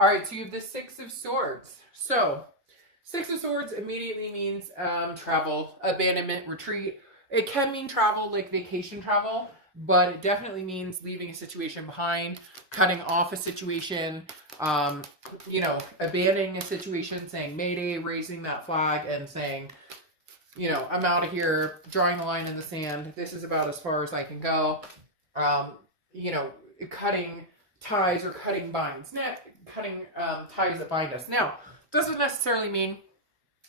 All right, so you have the Six of Swords. So, Six of Swords immediately means travel, abandonment, retreat. It can mean travel, like vacation travel, but it definitely means leaving a situation behind, cutting off a situation, abandoning a situation, saying Mayday, raising that flag, and saying, I'm out of here, drawing the line in the sand. This is about as far as I can go. Cutting ties or cutting binds, cutting ties that bind us. Now, doesn't necessarily mean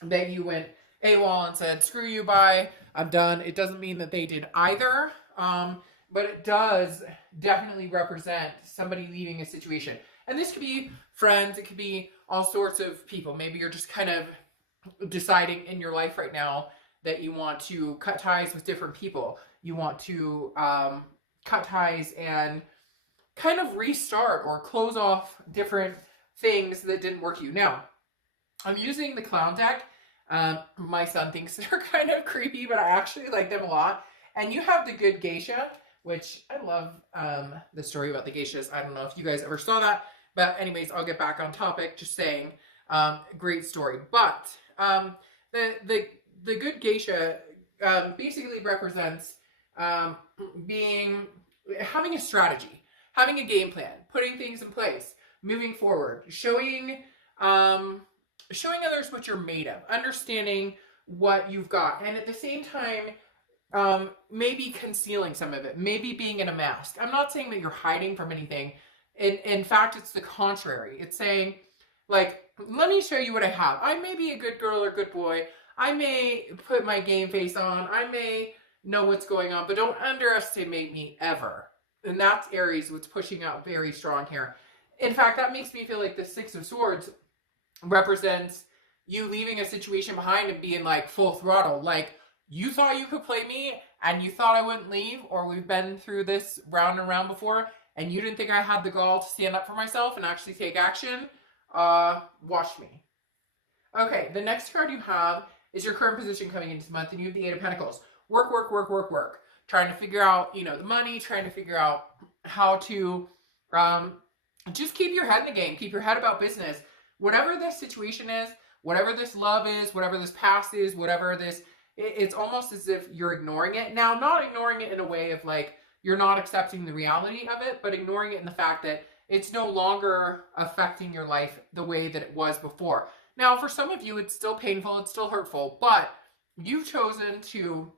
that you went AWOL and said, screw you, bye, I'm done. It doesn't mean that they did either, but it does definitely represent somebody leaving a situation. And this could be friends, it could be all sorts of people. Maybe you're just kind of deciding in your life right now that you want to cut ties with different people. You want to cut ties and kind of restart or close off different things that didn't work you. Now, I'm using the clown deck. My son thinks they're kind of creepy, but I actually like them a lot. And you have the Good Geisha, which I love the story about the geishas. I don't know if you guys ever saw that. But anyways, I'll get back on topic. Just saying, great story. But the Good Geisha basically represents having a strategy, having a game plan, putting things in place, moving forward, showing others what you're made of, understanding what you've got, and at the same time, maybe concealing some of it, maybe being in a mask. I'm not saying that you're hiding from anything. In fact, it's the contrary. It's saying, like, let me show you what I have. I may be a good girl or good boy. I may put my game face on. I may know what's going on, but don't underestimate me ever. And that's Aries, what's pushing out very strong here. In fact, that makes me feel like the Six of Swords represents you leaving a situation behind and being like full throttle. Like, you thought you could play me and you thought I wouldn't leave, or we've been through this round and round before and you didn't think I had the gall to stand up for myself and actually take action. Watch me. Okay, the next card you have is your current position coming into the month, and you have the Eight of Pentacles. Work. Trying to figure out, the money, trying to figure out how to just keep your head in the game, keep your head about business. Whatever this situation is, whatever this love is, whatever this past is, whatever this, it's almost as if you're ignoring it. Now, not ignoring it in a way of like, you're not accepting the reality of it, but ignoring it in the fact that it's no longer affecting your life the way that it was before. Now, for some of you, it's still painful, it's still hurtful, but you've chosen to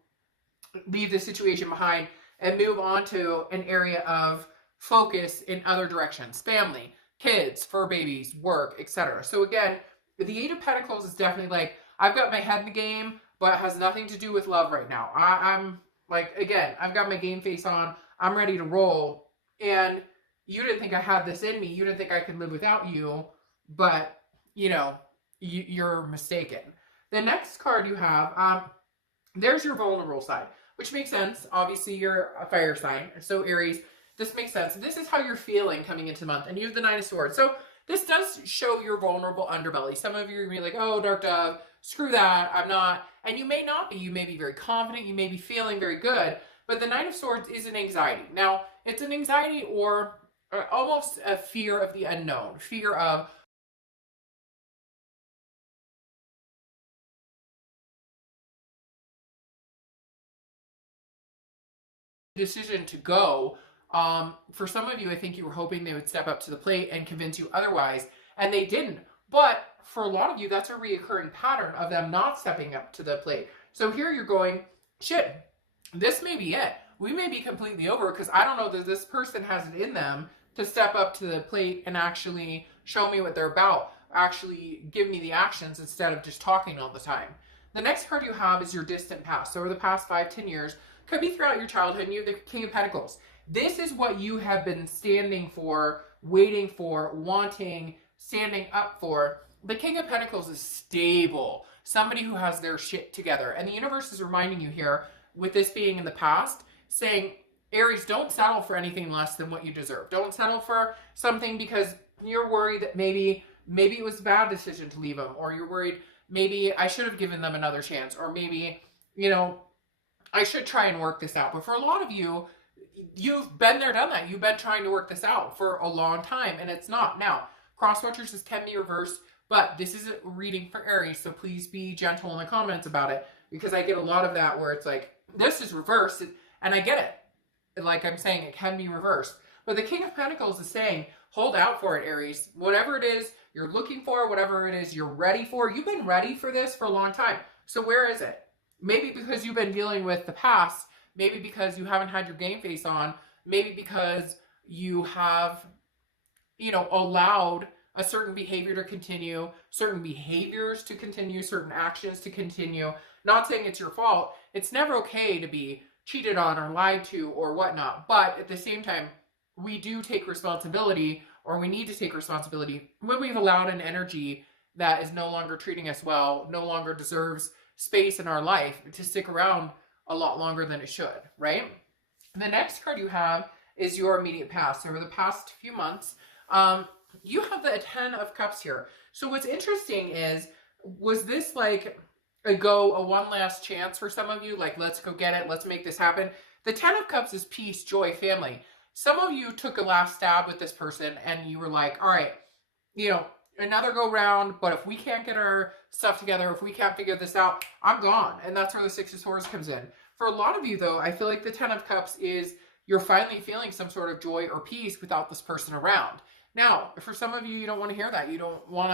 leave the situation behind and move on to an area of focus in other directions. Family, kids, fur babies, work, etc. So again, the Eight of Pentacles is definitely like, I've got my head in the game, but it has nothing to do with love right now. I'm like, again, I've got my game face on. I'm ready to roll. And you didn't think I had this in me. You didn't think I could live without you. But, you're mistaken. The next card you have, there's your vulnerable side, which makes sense. Obviously, you're a fire sign. So Aries, this makes sense. This is how you're feeling coming into the month. And you have the Nine of Swords. So this does show your vulnerable underbelly. Some of you are going to be like, oh, Dark Dove, screw that. I'm not. And you may not be. You may be very confident. You may be feeling very good. But the Nine of Swords is an anxiety. Now, it's an anxiety or almost a fear of the unknown. Fear of, decision to go. For some of you, I think you were hoping they would step up to the plate and convince you otherwise, and they didn't. But for a lot of you, that's a reoccurring pattern of them not stepping up to the plate. So here you're going, shit, this may be it. We may be completely over because I don't know that this person has it in them to step up to the plate and actually show me what they're about, actually give me the actions instead of just talking all the time. The next card you have is your distant past. So over the past 5-10 years, could be throughout your childhood, and you have the King of Pentacles. This is what you have been standing for, waiting for, wanting, standing up for. The King of Pentacles is stable. Somebody who has their shit together. And the universe is reminding you here, with this being in the past, saying, Aries, don't settle for anything less than what you deserve. Don't settle for something because you're worried that maybe it was a bad decision to leave them, or you're worried maybe I should have given them another chance, or maybe, I should try and work this out. But for a lot of you, you've been there, done that. You've been trying to work this out for a long time, and it's not. Now, Cross watchers, this can be reversed, but this is a reading for Aries, so please be gentle in the comments about it, because I get a lot of that where it's like, this is reversed, and I get it. Like I'm saying, it can be reversed. But the King of Pentacles is saying, hold out for it, Aries. Whatever it is you're looking for, whatever it is you're ready for, you've been ready for this for a long time. So where is it? Maybe because you've been dealing with the past, maybe because you haven't had your game face on, maybe because you have, you know, allowed a certain behavior to continue, certain behaviors to continue, certain actions to continue. Not saying it's your fault. It's never okay to be cheated on or lied to or whatnot. But at the same time, we do take responsibility, or we need to take responsibility when we've allowed an energy that is no longer treating us well, no longer deserves space in our life to stick around a lot longer than it should, right? The next card you have is your immediate past. Over the past few months, you have the Ten of Cups here. So what's interesting is, was this like a one last chance for some of you? Like, let's go get it. Let's make this happen. The Ten of Cups is peace, joy, family. Some of you took a last stab with this person and you were like, all right, you know, another go round, but if we can't get our stuff together, if we can't figure this out, I'm gone. And that's where the Six of Swords comes in. For a lot of you though, I feel like the Ten of Cups is you're finally feeling some sort of joy or peace without this person around. Now, for some of you, you don't want to hear that. You don't want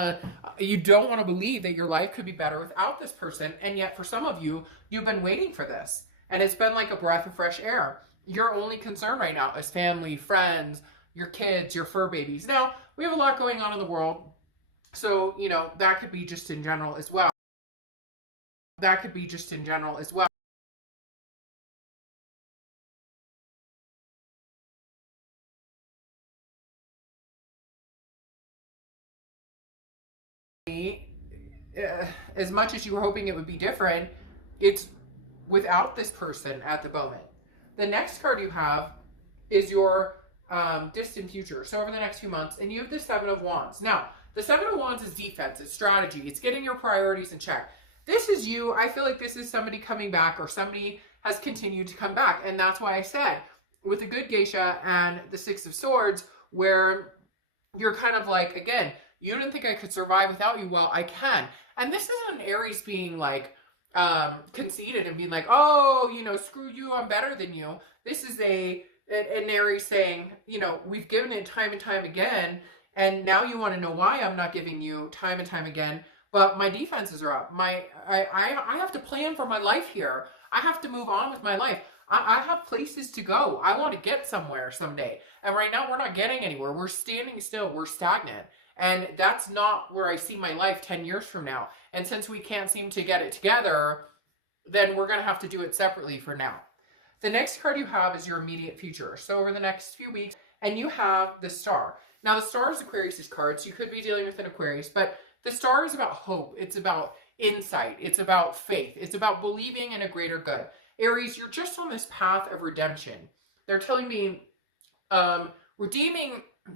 to believe that your life could be better without this person. And yet for some of you, you've been waiting for this. And it's been like a breath of fresh air. Your only concern right now is family, friends, your kids, your fur babies. Now, we have a lot going on in the world. So, you know, that could be just in general as well. That could be just in general as well. As much as you were hoping it would be different, it's without this person at the moment. The next card you have is your distant future. So over the next few months, and you have the Seven of Wands. Now, the Seven of Wands is defense, it's strategy, it's getting your priorities in check. This is you. I feel like this is somebody coming back, or somebody has continued to come back. And that's why I said, with the Good Geisha and the Six of Swords, where you're kind of like, again, you didn't think I could survive without you. Well, I can. And this isn't an Aries being like conceited and being like, oh, you know, screw you, I'm better than you. This is an Aries saying, you know, we've given it time and time again, and now you want to know why I'm not giving you time and time again. But my defenses are up. I have to plan for my life here. I have to move on with my life. I have places to go. I want to get somewhere someday. And right now we're not getting anywhere. We're standing still. We're stagnant. And that's not where I see my life 10 years from now. And since we can't seem to get it together, then we're going to have to do it separately for now. The next card you have is your immediate future. So over the next few weeks, and you have the Star. Now the Star is Aquarius's card, so you could be dealing with an Aquarius, but the Star is about hope. It's about insight. It's about faith. It's about believing in a greater good. Aries, you're just on this path of redemption. They're telling me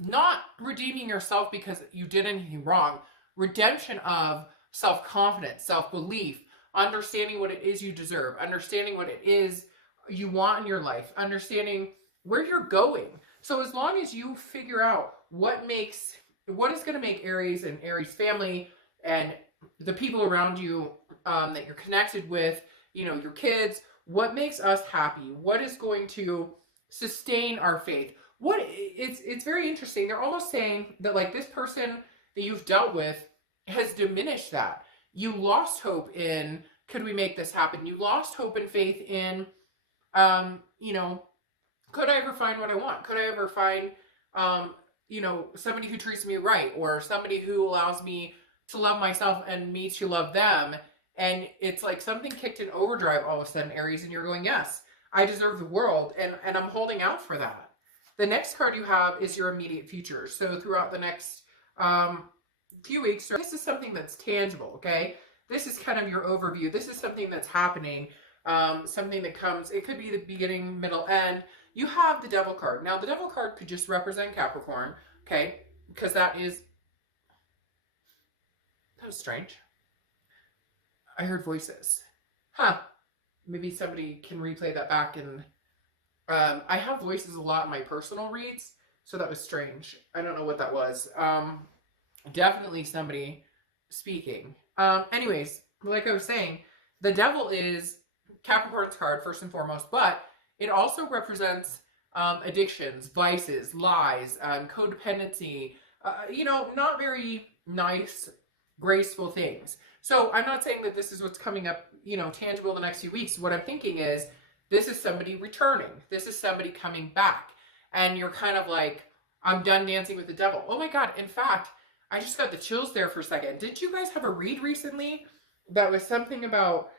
not redeeming yourself because you did anything wrong. Redemption of self-confidence, self-belief, understanding what it is you deserve, understanding what it is you want in your life, understanding where you're going. So as long as you figure out what is going to make Aries and Aries family and the people around you that you're connected with, you know, your kids, what makes us happy, what is going to sustain our faith. It's very interesting. They're almost saying that like this person that you've dealt with has diminished that. You lost hope in, could we make this happen? You lost hope and faith in, you know, could I ever find what I want? Could I ever find, you know, somebody who treats me right, or somebody who allows me to love myself and me to love them? And it's like something kicked in overdrive all of a sudden, Aries, and you're going, yes, I deserve the world, and I'm holding out for that. The next card you have is your immediate future. So throughout the next few weeks, this is something that's tangible, okay? This is kind of your overview. This is something that's happening, something that comes, it could be the beginning, middle, end. You have the Devil card. Now, the Devil card could just represent Capricorn, okay? Because that was strange. I heard voices. Huh. Maybe somebody can replay that back. And I have voices a lot in my personal reads, so that was strange. I don't know what that was. definitely somebody speaking. Anyways, like I was saying, the devil is Capricorn's card first and foremost, but it also represents addictions, vices, lies, codependency, not very nice, graceful things. So I'm not saying that this is what's coming up, tangible the next few weeks. What I'm thinking is this is somebody returning. This is somebody coming back. And you're kind of like, I'm done dancing with the devil. Oh my God. In fact, I just got the chills there for a second. Did you guys have a read recently that was something about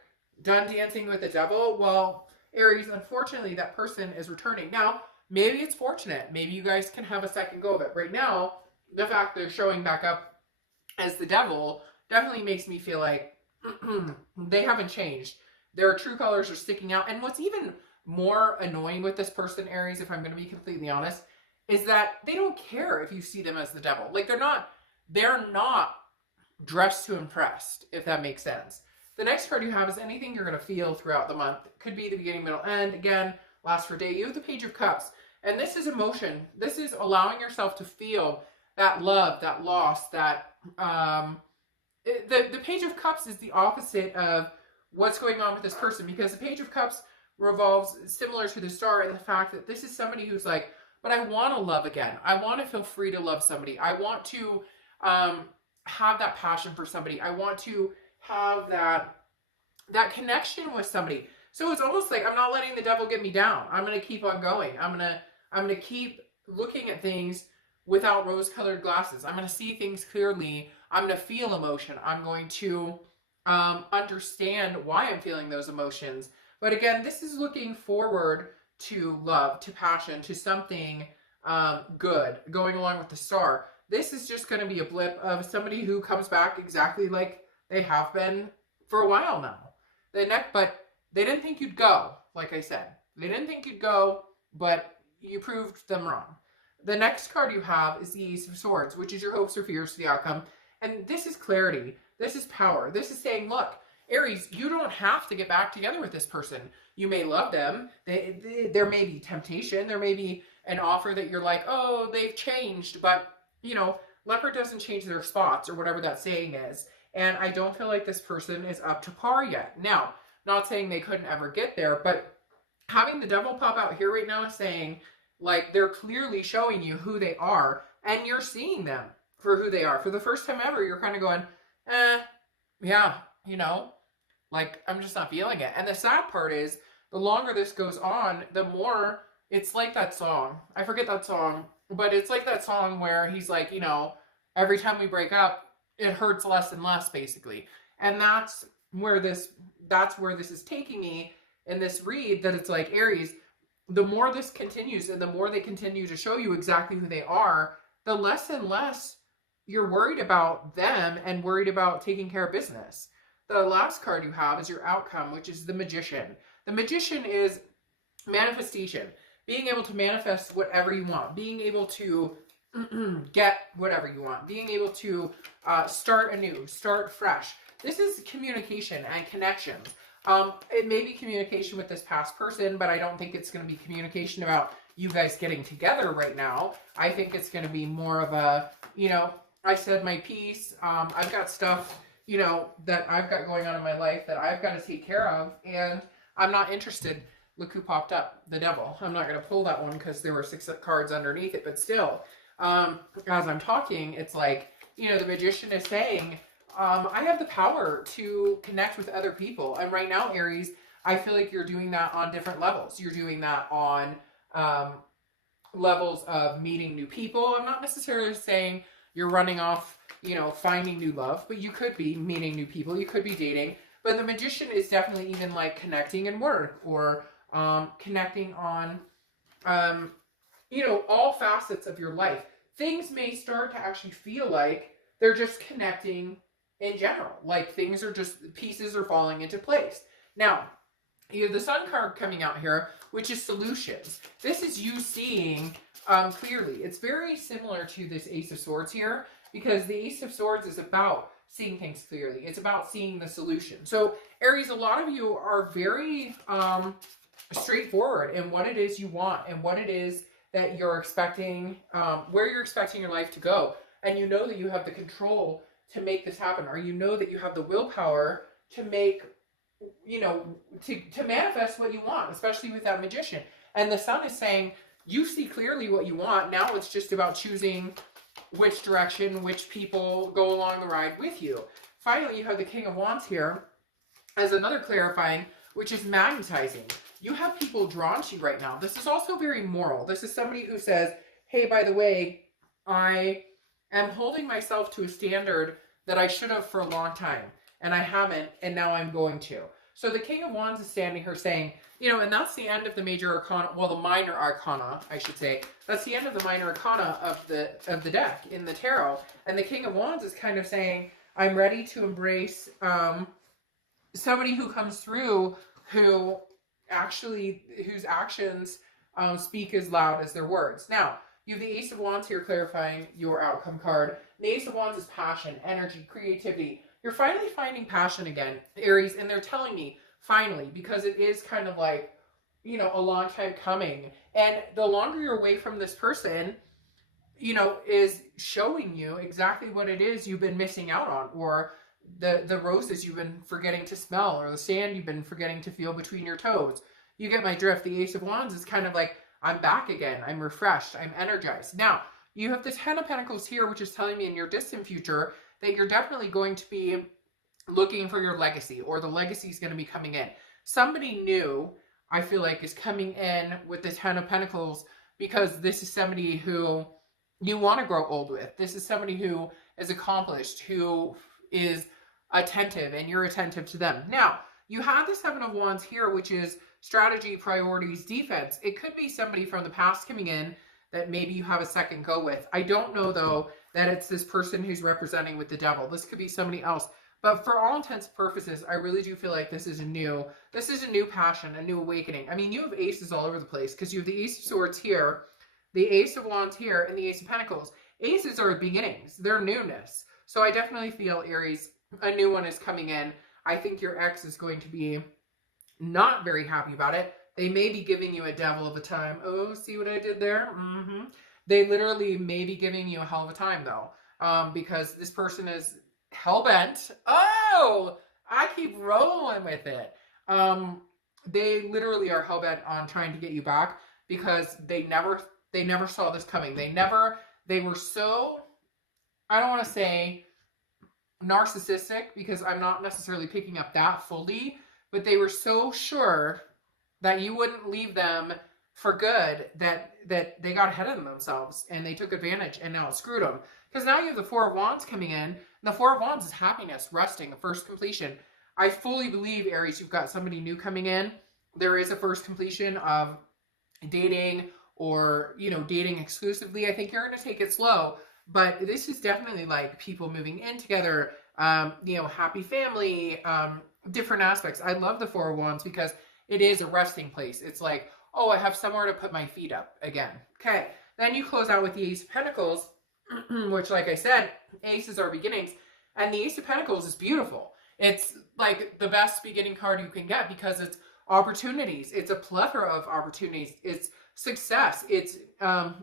done dancing with the devil? Well, Aries, unfortunately, that person is returning. Now, maybe it's fortunate. Maybe you guys can have a second go of it. Right now, the fact they're showing back up as the devil definitely makes me feel like they haven't changed. Their true colors are sticking out. And what's even more annoying with this person, Aries, if I'm going to be completely honest, is that they don't care if you see them as the devil. Like, they're not dressed to impress, if that makes sense. The next card you have is anything you're going to feel throughout the month. Could be the beginning, middle, end. Again, last for a day. You have the Page of Cups. And this is emotion. This is allowing yourself to feel that love, that loss, that... The Page of Cups is the opposite of what's going on with this person, because the Page of Cups revolves similar to the Star in the fact that this is somebody who's like, but I want to love again. I want to feel free to love somebody. I want to have that passion for somebody. I want to have that connection with somebody. So it's almost like I'm not letting the devil get me down. I'm going to keep on going. I'm going to keep looking at things without rose-colored glasses. I'm going to see things clearly. I'm going to feel emotion. I'm going to understand why I'm feeling those emotions. But again, this is looking forward to love, to passion, to something good going along with the Star. This is just going to be a blip of somebody who comes back exactly like they have been for a while now. But they didn't think you'd go, like I said. They didn't think you'd go, but you proved them wrong. The next card you have is the Ace of Swords, which is your hopes or fears for the outcome. And this is clarity. This is power. This is saying, look, Aries, you don't have to get back together with this person. You may love them. There may be temptation. There may be an offer that you're like, oh, they've changed. But, leopard doesn't change their spots, or whatever that saying is. And I don't feel like this person is up to par yet. Now, not saying they couldn't ever get there, but having the devil pop out here right now is saying, like, they're clearly showing you who they are, and you're seeing them for who they are. For the first time ever, you're kind of going, yeah, like, I'm just not feeling it. And the sad part is, the longer this goes on, the more it's like that song. I forget that song, but it's like that song where he's like, every time we break up, it hurts less and less, basically. And that's where this is taking me in this read, that it's like, Aries, the more this continues and the more they continue to show you exactly who they are, the less and less you're worried about them and worried about taking care of business. The last card you have is your outcome, which is the Magician. The Magician is manifestation. Being able to manifest whatever you want. Being able to get whatever you want. Being able to start anew, start fresh. This is communication and connections. It may be communication with this past person, but I don't think it's going to be communication about you guys getting together right now. I think it's going to be more of a, I said my piece. I've got stuff, that I've got going on in my life that I've got to take care of, and I'm not interested. Look who popped up, the devil. I'm not going to pull that one because there were 6 cards underneath it, but still, as I'm talking, it's like, the Magician is saying, I have the power to connect with other people. And right now, Aries, I feel like you're doing that on different levels. You're doing that on levels of meeting new people. I'm not necessarily saying you're running off, finding new love, but you could be meeting new people. You could be dating. But the Magician is definitely even like connecting in work, or connecting on, all facets of your life. Things may start to actually feel like they're just connecting in general. Like, things are just, pieces are falling into place. Now, you have the Sun card coming out here, which is solutions. This is you seeing clearly. It's very similar to this Ace of Swords here, because the Ace of Swords is about seeing things clearly. It's about seeing the solution. So, Aries, a lot of you are very straightforward in what it is you want and what it is that you're expecting, where you're expecting your life to go. and you know that you have the control to make this happen, or you know that you have the willpower to make, you know, to manifest what you want, especially with that Magician. And the Sun is saying, you see clearly what you want. Now it's just about choosing which direction, which people go along the ride with you. Finally, you have the King of Wands here as another clarifying, which is magnetizing. You have people drawn to you right now. This is also very moral. This is somebody who says, hey, by the way, I am holding myself to a standard that I should have for a long time, and I haven't, and now I'm going to. So the King of Wands is standing here saying, you know, and that's the end of the major arcana, well, the minor arcana, I should say. That's the end of the minor arcana of the deck in the tarot. And the King of Wands is kind of saying, I'm ready to embrace somebody who comes through whose actions speak as loud as their words. Now, you have the Ace of Wands here clarifying your outcome card. The Ace of Wands is passion, energy, creativity. You're finally finding passion again, Aries, and they're telling me, finally, because it is kind of like, you know, a long time coming. And the longer you're away from this person, you know, is showing you exactly what it is you've been missing out on, or the roses you've been forgetting to smell, or the sand you've been forgetting to feel between your toes. You get my drift. The Ace of Wands is kind of like, I'm back again. I'm refreshed. I'm energized. Now, you have the Ten of Pentacles here, which is telling me in your distant future that you're definitely going to be looking for your legacy, or the legacy is going to be coming in. Somebody new, I feel like, is coming in with the Ten of Pentacles, because this is somebody who you want to grow old with. This is somebody who is accomplished, who is attentive, and you're attentive to them. Now, you have the Seven of Wands here, which is strategy, priorities, defense. It could be somebody from the past coming in that maybe you have a second go with. I don't know, though, that it's this person who's representing with the Devil. This could be somebody else. But for all intents and purposes, I really do feel like this is a new passion, a new awakening. I mean, you have aces all over the place, because you have the Ace of Swords here, the Ace of Wands here, and the Ace of Pentacles. Aces are beginnings. They're newness. So I definitely feel, Aries, a new one is coming in. I think your ex is going to be not very happy about it. They may be giving you a devil of a time. Oh, see what I did there? They literally may be giving you a hell of a time, though, because this person is hell-bent. Oh, I keep rolling with it. They literally are hell-bent on trying to get you back, because they never saw this coming. They were so, I don't want to say narcissistic, because I'm not necessarily picking up that fully, but they were so sure that you wouldn't leave them for good that they got ahead of themselves, and they took advantage, and now it screwed them. Because now you have the Four of Wands coming in, and the Four of Wands is happiness, resting, a first completion. I fully believe, Aries, you've got somebody new coming in. There is a first completion of dating, or, you know, dating exclusively. I think you're going to take it slow, but this is definitely like people moving in together, you know, happy family, different aspects. I love the Four of Wands because it is a resting place. It's like, oh, I have somewhere to put my feet up again. Okay. Then you close out with the Ace of Pentacles, which, like I said, aces are beginnings. And the Ace of Pentacles is beautiful. It's like the best beginning card you can get, because it's opportunities. It's a plethora of opportunities. It's success. It's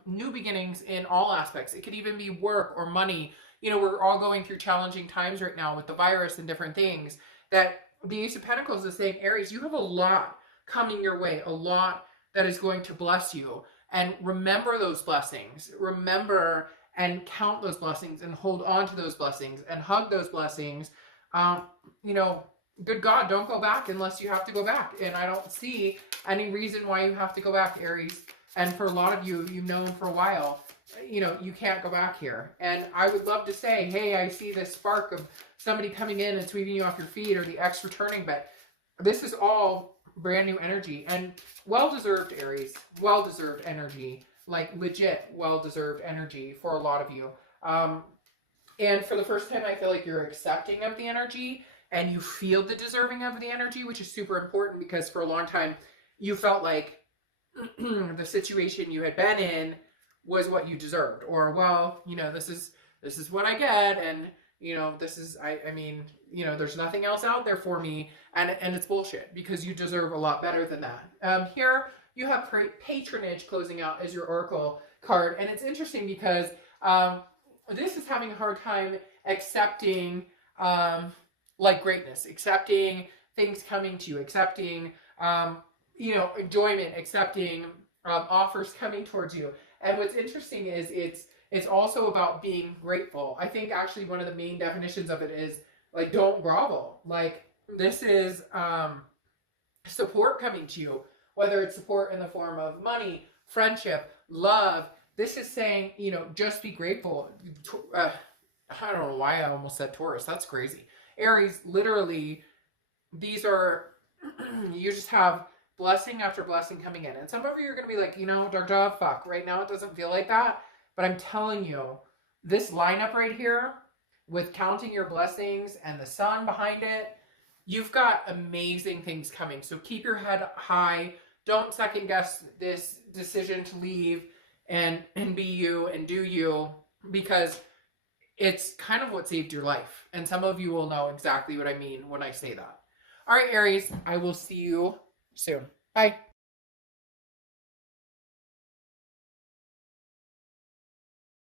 new beginnings in all aspects. It could even be work or money. You know, we're all going through challenging times right now with the virus and different things. That the Ace of Pentacles is saying, Aries, you have a lot coming your way, a lot that is going to bless you. And remember those blessings. Remember and count those blessings, and hold on to those blessings, and hug those blessings. You know, good God, don't go back unless you have to go back. And I don't see any reason why you have to go back, Aries. And for a lot of you, you've known for a while, you know, you can't go back here. And I would love to say, hey, I see this spark of somebody coming in and sweeping you off your feet, or the ex returning, but this is all brand new energy, and well-deserved, Aries, well-deserved energy, like legit well-deserved energy for a lot of you. And for the first time, I feel like you're accepting of the energy, and you feel the deserving of the energy, which is super important, because for a long time, you felt like the situation you had been in was what you deserved, or, well, you know, this is what I get, and, you know, this is, I mean, you know, there's nothing else out there for me, and it's bullshit, because you deserve a lot better than that. Here, you have patronage closing out as your oracle card, and it's interesting because this is having a hard time accepting like greatness, accepting things coming to you, accepting you know, enjoyment, accepting offers coming towards you. And what's interesting is it's also about being grateful. I think actually one of the main definitions of it is like, don't grovel. Like, this is support coming to you, whether it's support in the form of money, friendship, love. This is saying, you know, just be grateful. I don't know why I almost said Taurus. That's crazy. Aries, literally, these are, you just have blessing after blessing coming in. And some of you are going to be like, you know, Dark Dove, fuck, right now it doesn't feel like that. But I'm telling you, this lineup right here, with counting your blessings and the sun behind it, you've got amazing things coming. So keep your head high. Don't second guess this decision to leave and be you and do you, because it's kind of what saved your life. And some of you will know exactly what I mean when I say that. All right, Aries, I will see you soon. Bye.